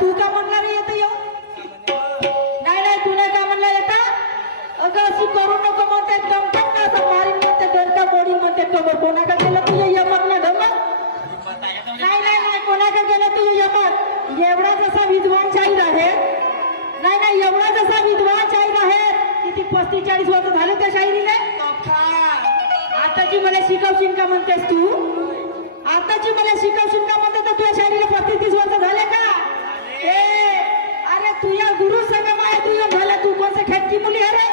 तू का म्हणणार येतं येऊ? नाही नाही, तू नाही का म्हणला येता? अगं अशी करू नको म्हणते, दमटक ना असं मारीन म्हणते, डरका मोडीन म्हणते. कबर कोणाका गेलं तुझ्या यमक ना धमक? नाही नाही नाही, कोणाका गेलं तुझ्या यमक? एवढा जसा विद्वान शाहीर आहे, नाही नाही, एवढा जसा विद्वान शाहीर आहे, किती 35-40 वर्ष झाले त्या शाहिरीने. आताची मला शिकवशील का म्हणतेस तू? आताची मला शिकवशील का म्हणते तर तुझ्या शाहिरीला 35-30 वर्ष झाले का? अरे तुझ्या गुरु संगम आहे, तुझ्या भला तू कोणत्या खेळची मुली आहे रे?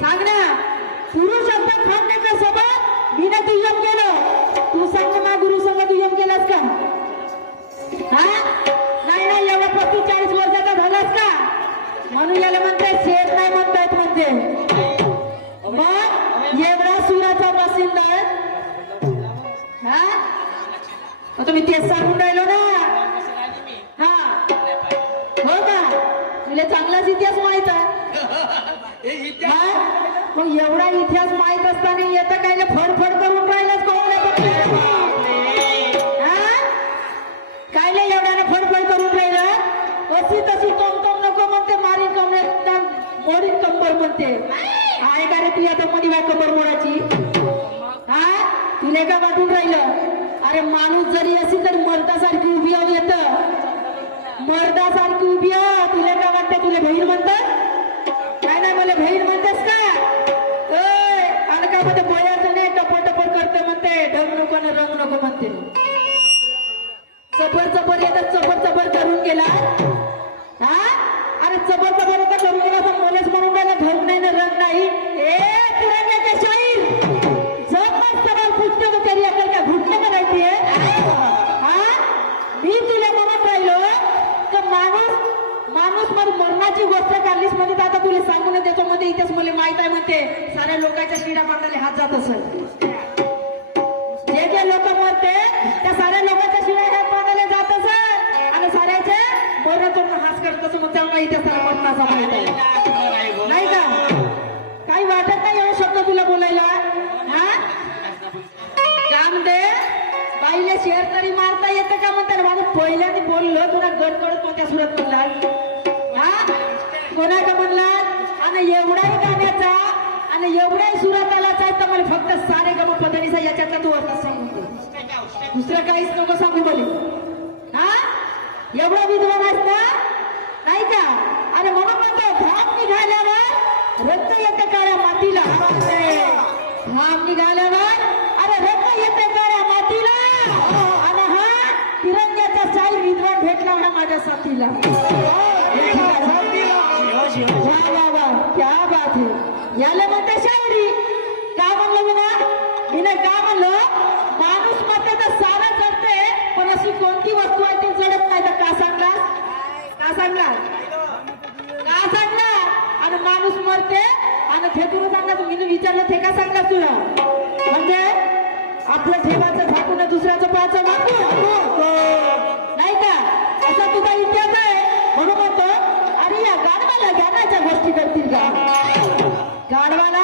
सांग ना. पुरुष शब्द फाडण्याच्या सोबत मी ना तू यम केलं, तू सांग ना गुरु संग तू यम केलास का? हा नाही नाही, एवढा 35-40 वर्षाचा झालास का? म्हणून याला म्हणते शेत नाही म्हणतायत म्हणते. मग एवढा सुराचा बसिंदार, हा आता मी तेच सांगून राहिलो ना. हा हो का? तुला चांगलाच इतिहास माहित आहे. मग एवढा इतिहास माहित असताना येतं काय फडफड करून राहिलाच कोणाला? कायले एवढ्यानं फडफड करून राहिलं? अशी तशी टोमटोम नको म्हणते, मारी कमरे मोडीन कंबर म्हणते. आहे का रे तू आता मध्ये बाय कंबर मोडाची? हा तुले का वाटून राहिलं? अरे माणूस जरी असेल तरी मर्दासारखी उभी येत, मर्दासारखी उभी. तुला का वाटतं? तुला बहीण म्हणतात? काय नाही मला बहीण म्हणतेस का? आणि का म्हणते बयाचं नाही, टपटपट करते म्हणते, ढग नको ना रंग नको म्हणते. चबर चबर येतात, चबर चबर करून गेला. हा अरे चबर चबर आता करून गेला, पण मलाच म्हणून राहिला ढग नाही ना रंग नाही. पुराण्याचे शाहीर जग मस्त सवाल पूछते तो तेरी अकल का घुटने का रहती है? हा मी तुला म्हणत राहिलो तर माणूस मरणाची गोष्ट काढलीस म्हणजे आता तुला सांगू ना, त्याच्यामध्ये इतिहास मला माहित आहे म्हणते. साऱ्या लोकांच्या शिडा पांडाले हात जात असत. जे जे लोक मरते त्या साऱ्या लोकांच्या शिडा हात पांडाले जात असत आणि साऱ्याचे मरणातून हास करत असं मग तेव्हा इतिहासाला मरणाचा माहित आहे नाही का? काही वाटत नाही एवढा शब्द तुला बोलायला. हा काम दे बाईला शेअर तरी मारता येतं का म्हणतात. माझं पहिल्याने बोललो तुला गडगडत कोणत्या सुरत म्हणला? हा कोणाचा म्हणला? आणि एवढाही गाण्याचा आणि एवढाही सुरात आलाचा तर मला फक्त सारे गम पदनीचा याच्यातला तू अर्थ सांगू, दुसरं काहीच नको सांगू बोले. हा एवढा विद्वान आहेस ना नाही का? अरे म्हणून म्हणतो घाम निघाल्यावर रक्त येते काळ्या मातीला. घाम निघाल्यावर अरे रक्त येते काळ्या मातीला. आणि हा तिरंग्याचा शाहीर विद्वान भेटला म्हणा माझ्या साथीला. वा वा क्या बात है. याला म्हणते शायरी. का म्हणलं मी का म्हणलं? माणूस म्हणते तर सारा करते, पण अशी कोणती वस्तू आहे ती जडत नाही. तर का सांगणार? का सांगणार? का सांगणार? आणि माणूस मरते आणि ते तुला सांगणार. तुम्ही विचारलं ते का सांगणार तुला? म्हणजे आपलं ठेवाचं झाकून दुसऱ्याचं पाहायचं मागू नाही का? असा तुझा इतिहास आहे. म्हणून म्हणतो अरे या गाढवाला ज्ञानाच्या गोष्टी करतील का? गाढवाला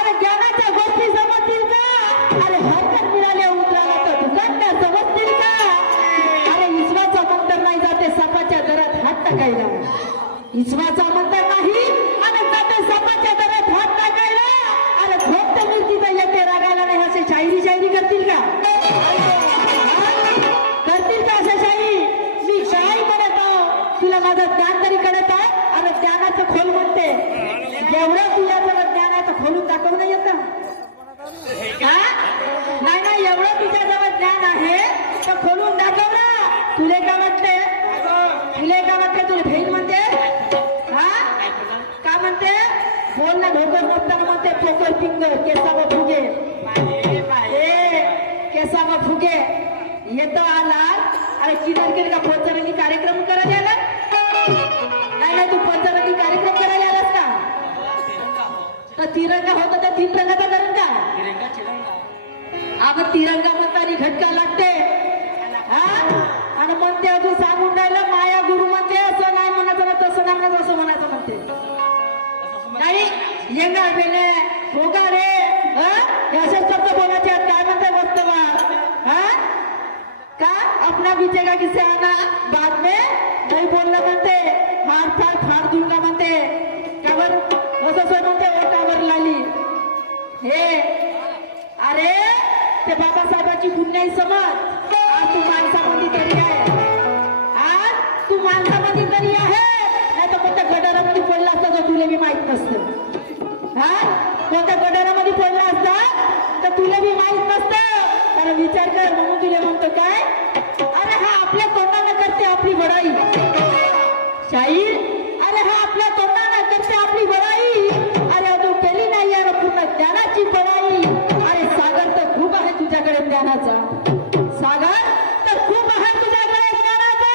अरे ज्ञानाच्या गोष्टी समजतील का? अरे हरकत मिळाले उतराला तर दुकानदार समजतील का? अरे इस्वाचा मंतर नाही जाते सापाच्या दरात हात टाकायला. इस्वाचा मंतर नाही आणि जाते सापाच्या दरात हात टाकायला. अरे भक्त मूर्तीचा येते रागायला नाही. असे शायरी करतील का? करतील का अशा शायरी? मी काय करत आहो तुला माझं ज्ञान तरी कळत आहे. आणि ज्ञानाचं खोल म्हणते एवढं तुझ्याजवळ ज्ञानाचं खोलून दाखवणं येतं. नाही नाही, एवढं तुझ्याजवळ ज्ञान आहे तर खोलून दाखव ना. तुले का वाटते? तुले का वाटते? तुला बहीण म्हणते? हा का म्हणते? बोल ना. ढोकर मोठताना म्हणते ठोकर फिंगर केसावर फुगे. केसावर फुगे येतो आला. अरे किधर केली का पंचरंगी कार्यक्रम करायला आला? नाही नाही, तू पंचरंगी कार्यक्रम करायला आलास का? तर तिरंगा होता त्या 3 रंगाचा करण का? अगं तिरंगा म्हणताना घटका लागते. हा आणि म्हणते अजून सांगून राहिलं माया गुरु म्हणते. असं नाही म्हणायचं ना, तसं नाही म्हणायचं, असं म्हणायचं म्हणते. नाही येणार बेने हो का रे? असे शब्द बोलायचे काय म्हणते वक्तव्य? हा का आपला खाना बीचेगा किसे आना बाद में नाही बोलणं म्हणते हाड फाड दूंगा म्हणते कावर असं सोय म्हणते ओटावर लाली हे अरे ते बाबासाहेबांची गुन्ह्याही समज आज तू माणसामध्ये तरी आहे आज तू माणसामध्ये तरी आहे नाही तर कोणत्या गटारामध्ये पडला असता तर तुला बी माहित नसतं हा कोणत्या गटारामध्ये पडला असता तर तुला बी माहित नसतं कारण विचार कर म्हणून तुला म्हणतो काय अरे हा आपल्या तोंडानं करते आपली बडाई शाहीर अरे हा आपल्या तोंडानं करते आपली बडाई अरे अजून केली नाही आहे पूर्ण ज्ञानाची बडाई अरे सागर तर खूप आहे तुझ्याकडे ज्ञानाचा सागर तर खूप आहे तुझ्याकडे ज्ञानाचा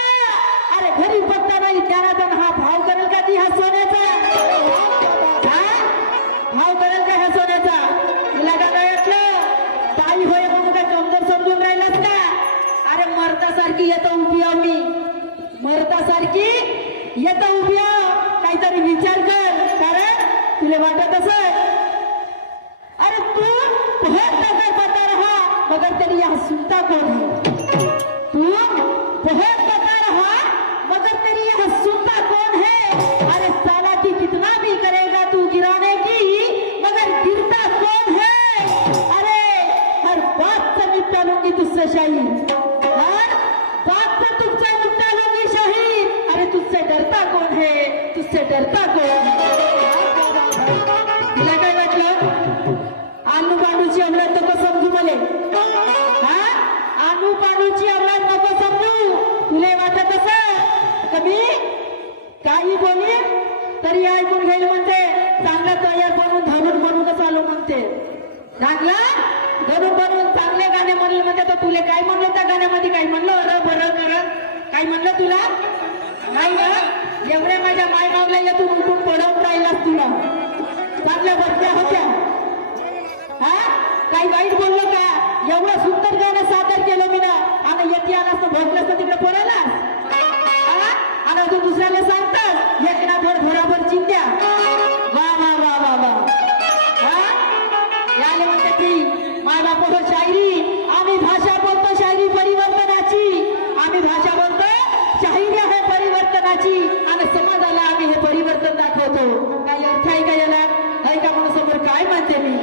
अरे घरी बघता नाही ज्ञानाचा हा भाव करेल का ती हा सोन्याचा भाव करेल का ह्या सोन्याचा तुला का कळलं ताई होय म्हणून काय कमजोर समजून राहिलास का अरे मरतासारखी येतो उभी आहो मी मरतासारखी येतो उभी आहो काहीतरी विचार कर कारण तुला वाटत असेल अरे तू बहुत नजर बता रहा मगर तेरी यहाँ सुनता कौन है तू बहुत बता रहा मगर तेरी यहाँ सुनता कौन है अरे चालाकी कितना भी करेगा तू गिराने की मगर गिरता कौन है अरे हर बात से निपटा लूंगी तुझसे शाही हर बात से तुझसे निपटा लूंगी शाही अरे तुझसे डरता कौन है तुझसे डरता कौन है तुला काय वाटलं आलू पांडूची अवलाद नको समजू मले हा आलू पांडूची अवलाद नको समजू तुले वाटत असं कमी काही बोली तरी ऐकून घेईल म्हणते चांगला तयार बनवून धरून बनवूनच आलो म्हणते चांगला धरून बनवून चांगले गाणे म्हणले म्हणते तर तुले काय म्हणलं त्या गाण्यामध्ये काय म्हणलं अरे बरं कर काय म्हणलं तुला नाही ना एवढ्या माझ्या मायबाबला येतून उठून पडवून राहिलास तुला चांगल्या भरत्या होत्या हा काही वाईट बोललो का एवढं सुंदर गाणं सादर केलं मी ना आणि येते आलास तर भोगलास तर तिकडे पडायला आणि तू दुसऱ्याला सांगतात एक ना भर भराभर चिंत्या वा वा वा वा वा हा याले म्हणते ती माझा पोहो शायरी आम्ही भाषा बोलतो शायरी परिवर्तनाची आम्ही भाषा बोलतो शायरी आहे परिवर्तनाची आणि समाजाला आम्ही हे परिवर्तन दाखवतो काही अर्थ आहे का याला आहे का म्हणून समोर काय म्हणते मी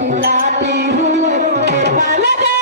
की लाटी हूँ कृपा लगाते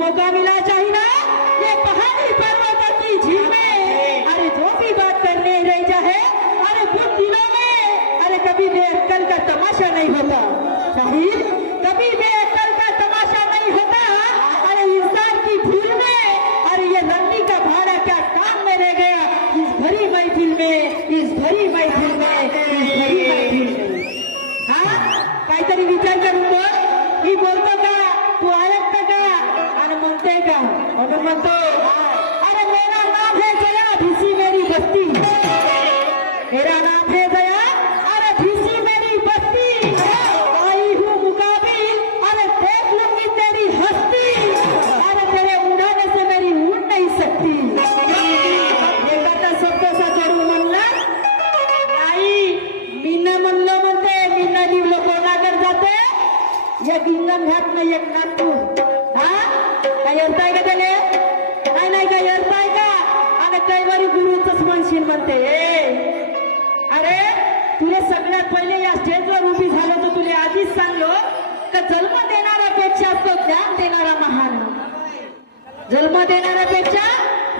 मौका मिला चाहिए ना ये पहाड़ी पर्वतों की झील में, अरे जो भी बात करने रह जाए, अरे कुछ दिनों में अरे कभी बेअक्ल का तमाशा नहीं होता शाहिद, कभी बेअक्ल का तमाशा नहीं होता। अरे इंसान की भूल में अरे ये रंडी का भाड़ा क्या काम में रह गया इस भरी महफिल में, इस भरी महफिल में, इस भरी महफिल में। हाँ काहीतरी विचार करून बोल, मी बोलतो का तू ऐकतं का आणि म्हणते का म्हणून म्हणतो अरे मेरा नाम है जया भिसी मेरी बस्ती, मेरा नाम है जया अरे भिसी मेरी बस्ती, आई हूँ मुकाबिल अरे देख लूंगी तेरी हस्ती, अरे तेरे उड़ाने से मेरी उड़ नहीं सकती। एखादा शब्द असा जरूर म्हणला नाही, मी न म्हणलं म्हणते, मी न निवलं कोणाकडे जाते एक इंगण घात नाही एक नागपूर। हा काय अर्थ आहे का त्याने, नाही नाही काय अर्थ आहे का, आणि कैवारी गुरुचंच म्हणशील म्हणते अरे तुले सगळ्यात पहिले या स्टेजवर उभी झालो तर तुले आधीच सांगलो का जन्म देणाऱ्यापेक्षा तो ज्ञान देणारा महान, जन्म देणाऱ्यापेक्षा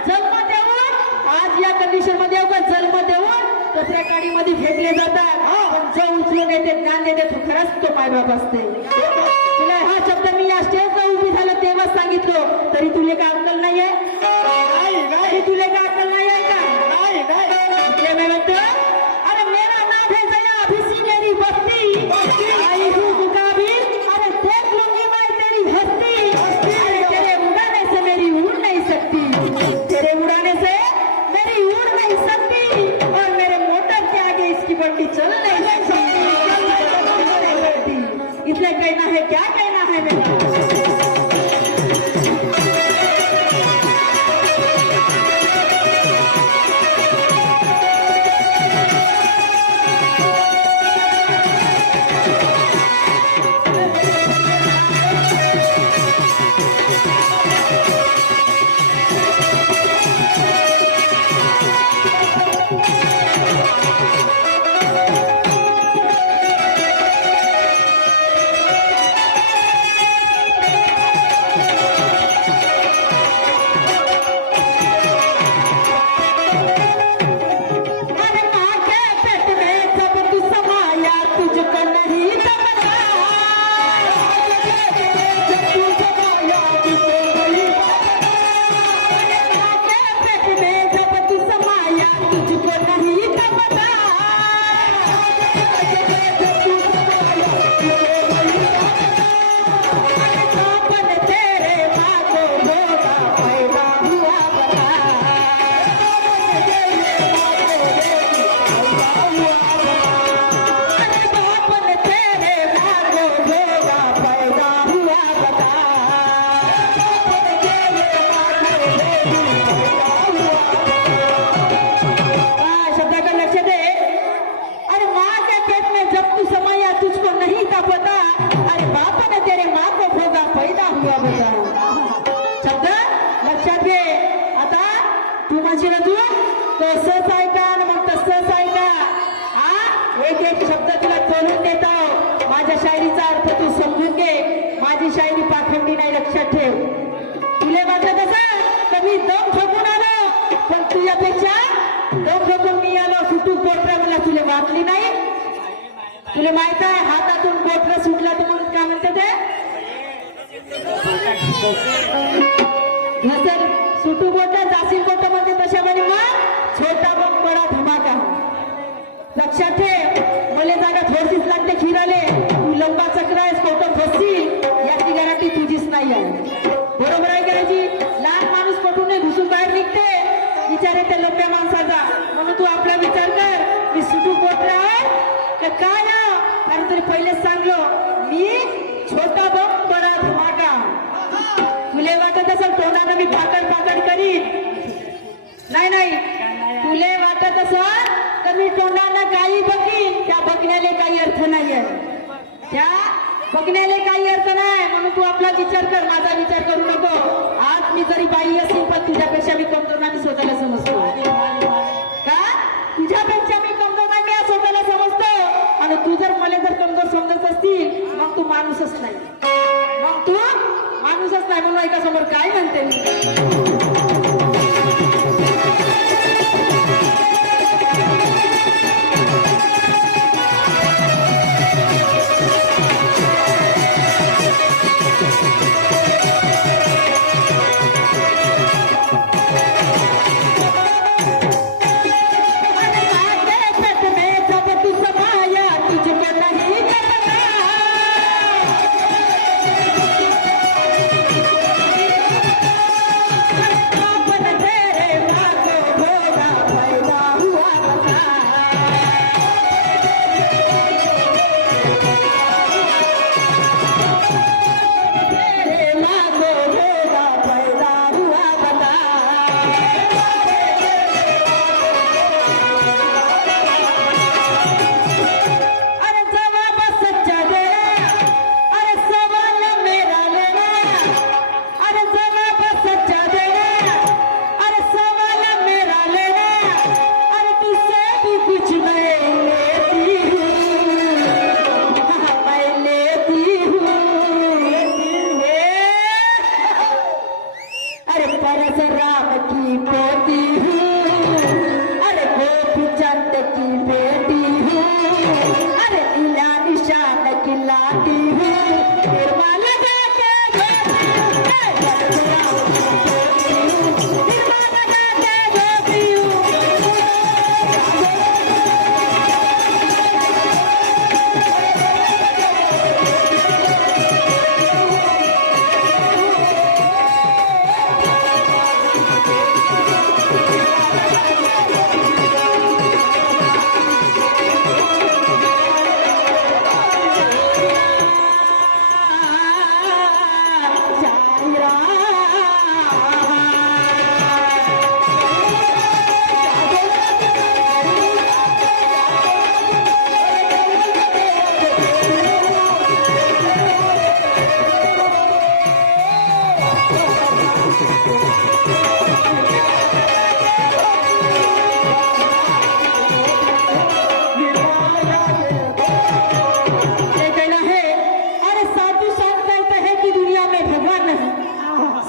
जन्म देऊन आज या कंडिशन मध्ये जन्म देऊन कचऱ्या काडीमध्ये फेकले जातात, पण जो उचलून येते ज्ञान देते तो खरंच तो मायबाप असते। तुला हा शब्द मी या स्टेजवर उभी झालो तेव्हा सांगितलो, तरी तुले काय अक्कल नाहीये, तरी तुले काय अक्कल नाही आहे का, मी म्हणतो अरे मेरा नाम है जया भिसी मेरी बस्ती, आई हूँ मुकाबिल अरे देख लूंगी मैं तेरी हस्ती, अरे तेरे उड़ाने से मेरी उड़ नहीं सकती, तेरे उड़ाने से मेरी उड़ नहीं सकती, और मेरे मोटर के आगे इसकी बंडी चल नहीं सकती। इसलिए कहना है क्या कहना है मेरा, तुला माहित आहे हातातून बोटला सुटला तर म्हणून काय म्हणते ते घसर सुटू बोटा जासील बोटा मध्ये तशा म्हणे मग छोटा बम बडा धमाका। लक्षात ठेव मले जागा थोडीच लागते फिराले, तू लंबा चक्र आहेस कोटं फसशील याची गॅरंटी तुझीच नाही आहे, बरोबर आहे करायची। लहान माणूस कुठून घुसून बाहेर निघते विचार येते लंब्या माणसाचा, म्हणून तू आपला विचार कर मी सुटू बोटला आहे का काय ना, कारण तरी पहिलेच सांगलो मी छोटा बम बडा धमाका। तुले वाटत असेल तोंडानं मी पाकड पाकड करीन, नाही नाही तुले वाटत असेल तर मी तोंडानं काही बघीन, त्या बघण्याला काही अर्थ नाहीये, त्या बघण्याला काही अर्थ नाही, म्हणून तू आपला विचार कर माझा विचार करू नको। आज मी जरी बाई असेल पण तुझ्यापेक्षा मी कमजोर नाही स्वतःला समजतो का, तुझ्यापेक्षा मी कमजोर नाही स्वतःला समजतो, आणि तू जर मला जर कमजोर समजत असतील मग तू माणूसच नाही, मग तू माणूसच नाही। म्हणून एका समोर राम की पोती हूँ, अरे गोपी चंद की बेटी हूँ, अरे नीला निशान की लाटी हूँ, निर्मा लगा के गोपी हूँ, राम की पोती हूँ, निर्मा लगा के गोपी हूँ।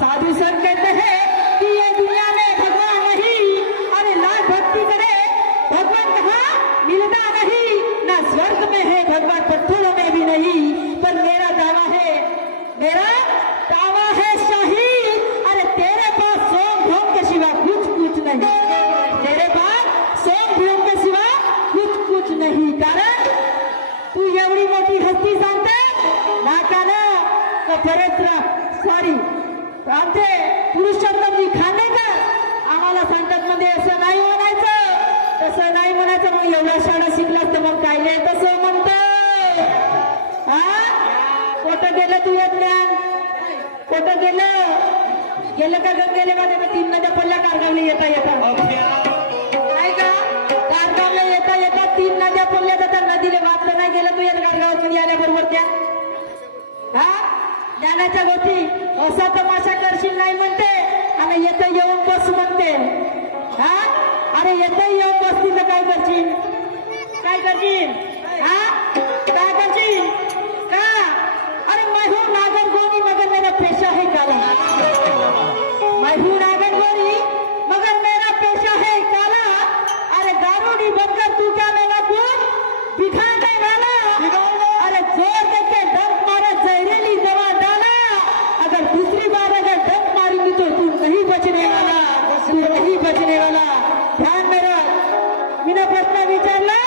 साधु संत कहते हैं कि ये दुनिया में भगवान नहीं, अरे लाख भक्ति करे भगवान कहाँ मिलता नहीं, ना स्वर्ग में है भगवान पत्थरों में भी नहीं। पर मेरा दावा है शहीद, अरे तेरे पास सोम भोग के सिवा कुछ नहीं, तेरे पास सोम भोग के सिवा कुछ नहीं। कारण तू एवढी मोठी हस्ती सांगते ना का ना परत सॉरी आमचे पुरुषोत्तमजी खांडेकर आम्हाला सांगतात मध्ये असं नाही म्हणायचं, तसं नाही म्हणायचं. मग एवढा शाळा शिकलास तर मग काय नाही तसं म्हणतो. हा कुठं गेलं तुझं ज्ञान, कुठं गेलं का गंगेले का त्याला 3 नद्या पडल्या कारगावला येता नाही का, कारगावला येता 3 नद्या पडल्या तर त्या नदीला वाचलं नाही गेलं तू या कारगावातून आल्याबरोबर त्या हा ज्ञानाच्या गोष्टी असा तमाशा करशील नाही म्हणते, आणि येतं येऊन बस म्हणते. हा अरे येतं येऊन बसतील तर काय करशील हा काय करशील का. अरे मैं हूं नागरगोरी मगर मेरा पेशा है काला, मैं हूं नागरगोरी मगर मेरा पेशा है काला. अरे दारूडी बनकर तू क्या मेरा कुछ बिखाने वाला, अरे जोर देके डंक मारा जहरीली दवा डाला, अगर दूसरी बार अगर डंक मारेंगी तो तू नहीं बचने वाला, तू नहीं बचने वाला. ध्यान में रख. मीना प्रश्न विचारला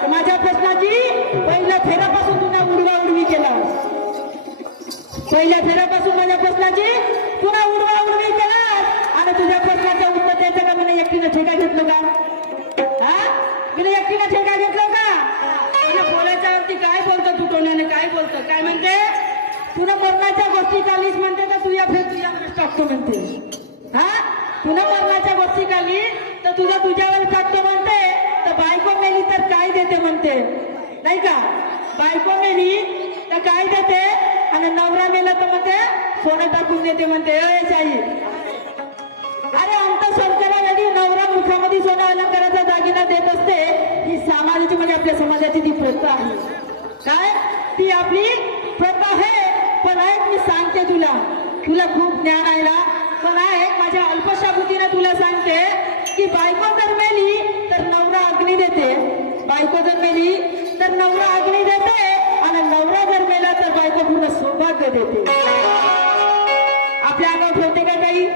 तर माझ्या प्रश्नाची पहिल्या फेऱ्यापासून तुला उडवी केला, पहिल्या फेऱ्यापासून माझ्या प्रश्नाची तुला उडवी केला, आणि तुझ्या प्रश्नाचं उत्तर द्यायचं का मी एकटीनं ठेका घेतलं का. हा मी एकटीनं ठेका घेतलं का. तुला बोलायच्या वरती काय बोलतो तू टोण्याने, काय बोलतो काय म्हणते, तुला मरणाच्या गोष्टी कालीच म्हणते तर तुझ्या टाकतो म्हणते. हा तुला मरणाच्या गोष्टी काली तर तुझ्यावर टाकतो म्हणते, तर बायको मेली तर काय देते म्हणते नाही का, बायको मेली तर काय देते, आणि नवरा मेला तर म्हणते सोनं टाकून देते म्हणते. आई अरे आमचा सरकारवाली नवरा मुखामध्ये सोनं अलंकाराचा दागिना देत असते, ही समाजाची म्हणजे आपल्या समाजाची ती प्रथा आहे. काय ती आपली प्रथा आहे. पण ऐक मी सांगते तुला खूप ज्ञान आहे ना, पण ऐक माझ्या अल्पशा बुद्धीने तुला सांगते की बायको जर मेली तर नवरा अग्नी देते, बायको जर मेली तर नवरा अग्नी देते, आणि नवरा जर मेला तर बायको पूर्ण सौभाग्य देते. आपल्या अंगावर ठेवते का काही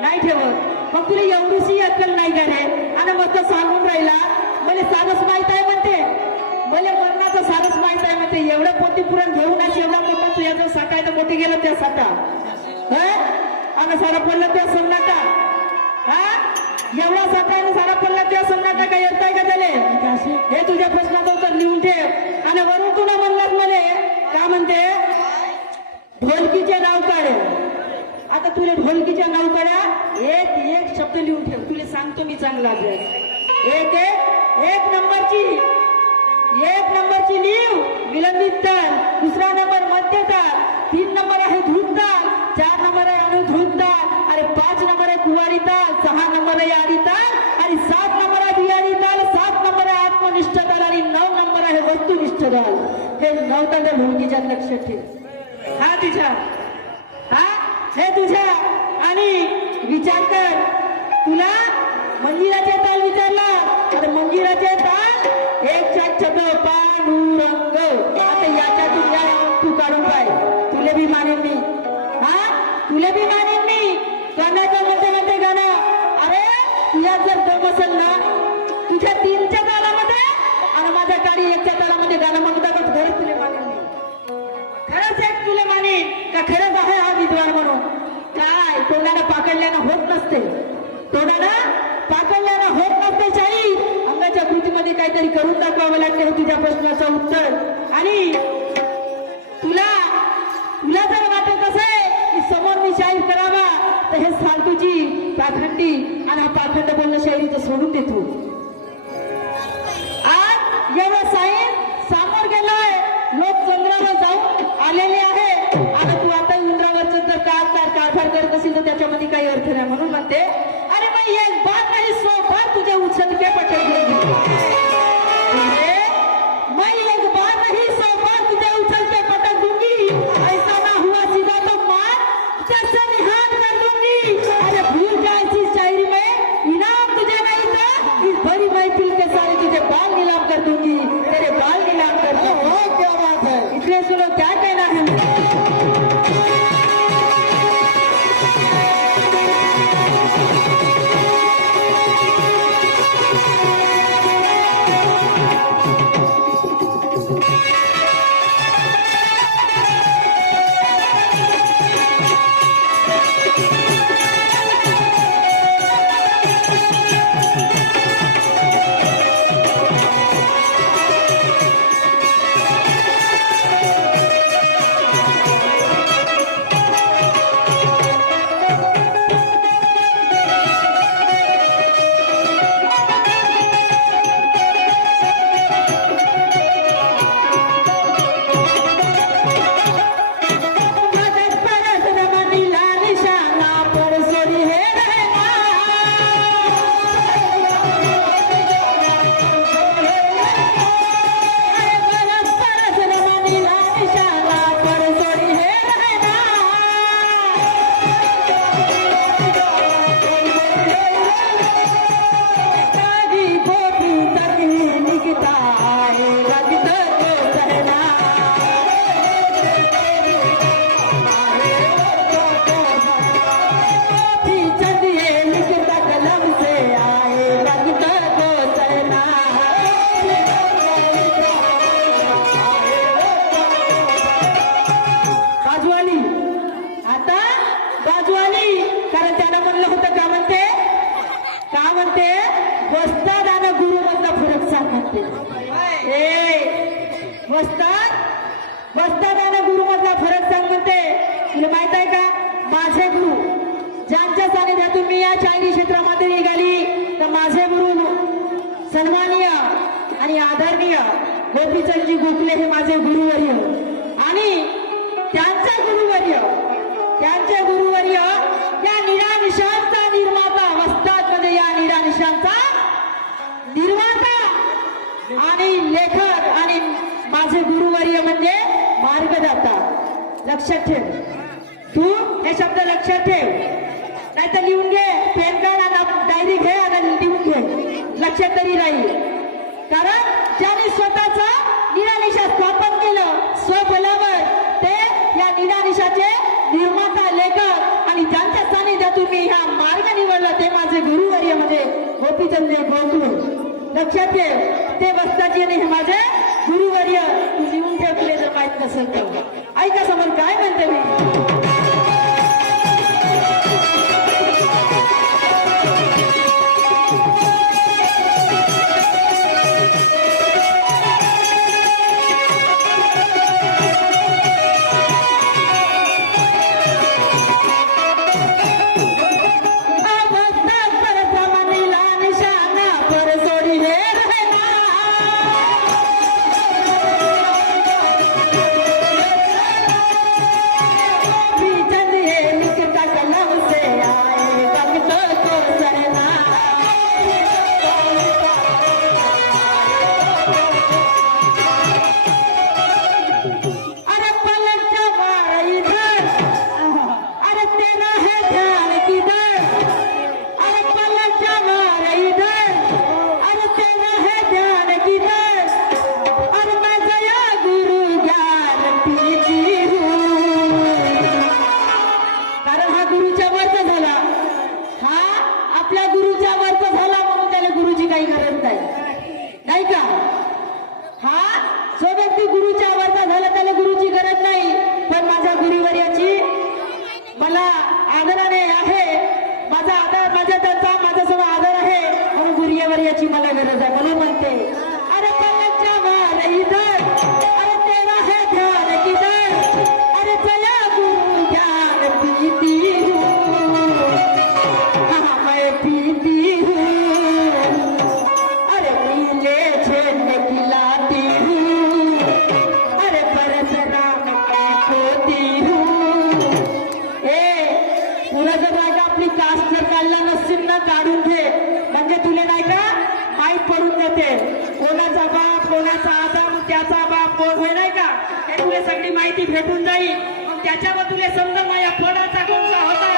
नाही ठेवत. मग तुला एवढीशी अक्कल नाही का रे, आणि मग तो सांगून राहिला मला सारस माहित आहे म्हणते, मला मरणाचं सारस माहित आहे म्हणते. एवढं पोती पुरण घेऊन एवढा मोठा तुझ्या जो साठा आहे तर मोठी गेलं त्या साठा आणि सारा पडलं त्या सन्नाटा. हा एवढा साठा आणि सारा पडला त्या सन्नाटा काय येताय का त्याले. हे तुझ्या प्रश्नाचं उत्तर लिहून ठेव. आणि वरून तुला म्हणलात मला का म्हणते ढोलकीचे नाव काढे. आता तुला ढोलकीच्या नाव काढा एक शब्द लिहून ठेव. तुला सांगतो मी चांगला अभ्यास. एक नंबरची लिव विलंबित ताल, दुसरा नंबर मध्य ताल, 3 नंबर आहे ध्रुव ताल, 4 नंबर आहे अनुध्रुव ताल, आणि 5 नंबर आहे कुवारी ताल, 6 नंबर आहे आडी ताल, आणि 7 नंबर आहे बिहारी ताल, 7 नंबर आहे आत्मनिष्ठ ताल, आणि 9 नंबर आहे वस्तुनिष्ठ ताल. हे 9 ताल ढोलकीच्या लक्षात ठेव. हा तुझ्या आणि विचार कर, तुला मंदिराचे ताल विचारला तर मंदिराचे ताल एक छत पांडुरंग. आता याच्यातून या तू काढून पाय, तुले बी मानेन मी, हा तुले बी मानेन मी. गाण्याचं म्हणते म्हणते गाणं, अरे तुझ्या जर दम असेल ना तुझ्या 3च्या तालामध्ये आणि माझ्या गाडी 1च्या तालामध्ये गाणं म्हणता खरंच तुले मानेन मी. खरंच एक तुले मानेन का खरंच आहे हा विद्वान म्हणून. काय तोंडानं पाकडल्यानं होत नसते, तोंडानं पाकडल्यानं होत नसते शाहीर. अंगाच्या कृतीमध्ये काहीतरी करून दाखवावं लागते हे तुझ्या प्रश्नाचं उत्तर. आणि तुला तुला जर वाटत असेल की समोर मी शाहीर करावा तर हे फालतूची पाखंडी आणि हा पाखंड बोलणं शाहिरीचं सोडून देतो. आज एवढं शाहीर समोर गेलाय, लोक चंद्रावर जाऊन आलेले आहे आणि तू आता इंद्रावरचं जर कारभार करत असेल तर त्याच्यामध्ये काही अर्थ नाही. म्हणून म्हणते अरे मग एक बार नाही 100 बार तुझे उछल के पटक दूंगी. मैं एक बार नहीं 100 बार तुझे उछल के पटक दूंगी. ऐसा ना हुआ सीधा तो मार जैसे निहार कर दूंगी. अरे भूल जा इसी शायरी में इनाम तुझे नहीं था, इस भरी महफिल के सारे तुझे बाल नीलाम कर दूंगी, तेरे बाल नीलाम कर दूंगी. क्या बात है, इसलिए सुनो क्या कहना है. वस्ताद आणि गुरु मधला फरक सांग म्हणते. तुला माहित आहे का, माझे गुरु ज्यांच्या सानिध्यातून मी या शायरी क्षेत्रामध्ये निघाली तर माझे गुरु सन्माननीय आणि आदरणीय गोपीचंदजी गोखले हे माझे गुरुवर्य. आणि त्यांचे गुरुवर्य या निरानिशांचा निर्माता, वस्ताद मध्ये या निरानिशांचा निर्माता आणि लेखक आणि माझे गुरुवर्य म्हणजे मार्गदाता. लक्षात ठेव, तू हे शब्द लक्षात ठेव, नाहीतर लिहून घे, पेन काढ आणि डायरी घे आणि लिहून घे, लक्षात तरी राहील. कारण ज्यांनी स्वतःचा निरानिशा स्थापन केलं स्वबलावर ते या निरानिशाचे निर्माता, लेखक आणि ज्यांच्या सानिध्यातून मी हा मार्ग निवडला ते माझे गुरुवर्य म्हणजे गोपीचंद गोखले. लक्षात ठेव, ते वस्ताजी हे माझे गुरुवर्य. तू लिहून ठेवले जर माहित नसेल तर. ऐका समोर काय म्हणते मी. आदराने आहे, माझा आदर माझ्या त्यांचा माझ्यासमोर आदर आहे म्हणून गुरियावर याची मला गरज आहे म्हणून म्हणते अरे पलकच्या वर इधर अरे तेरा है ध्यान किधर अरे चला गुरु ज्ञान पीती हूँ हाँ मैं पीती हूँ अरे नीले छेड़ने खिलाती हूँ अरे परशुराम की खोती हूँ ए तुला जर नाही का आपली कास्ट जर काढला नसतील ना काढून घे म्हणजे तुला नाही का माहीत पडून जाते कोणाचा बाप कोणाचा आजा मग त्याचा बाप कोण होय नाही का हे तुला सगळी माहिती भेटून जाईल मग त्याच्यावर तुला समजा माझ्या फळाचा कोणता होता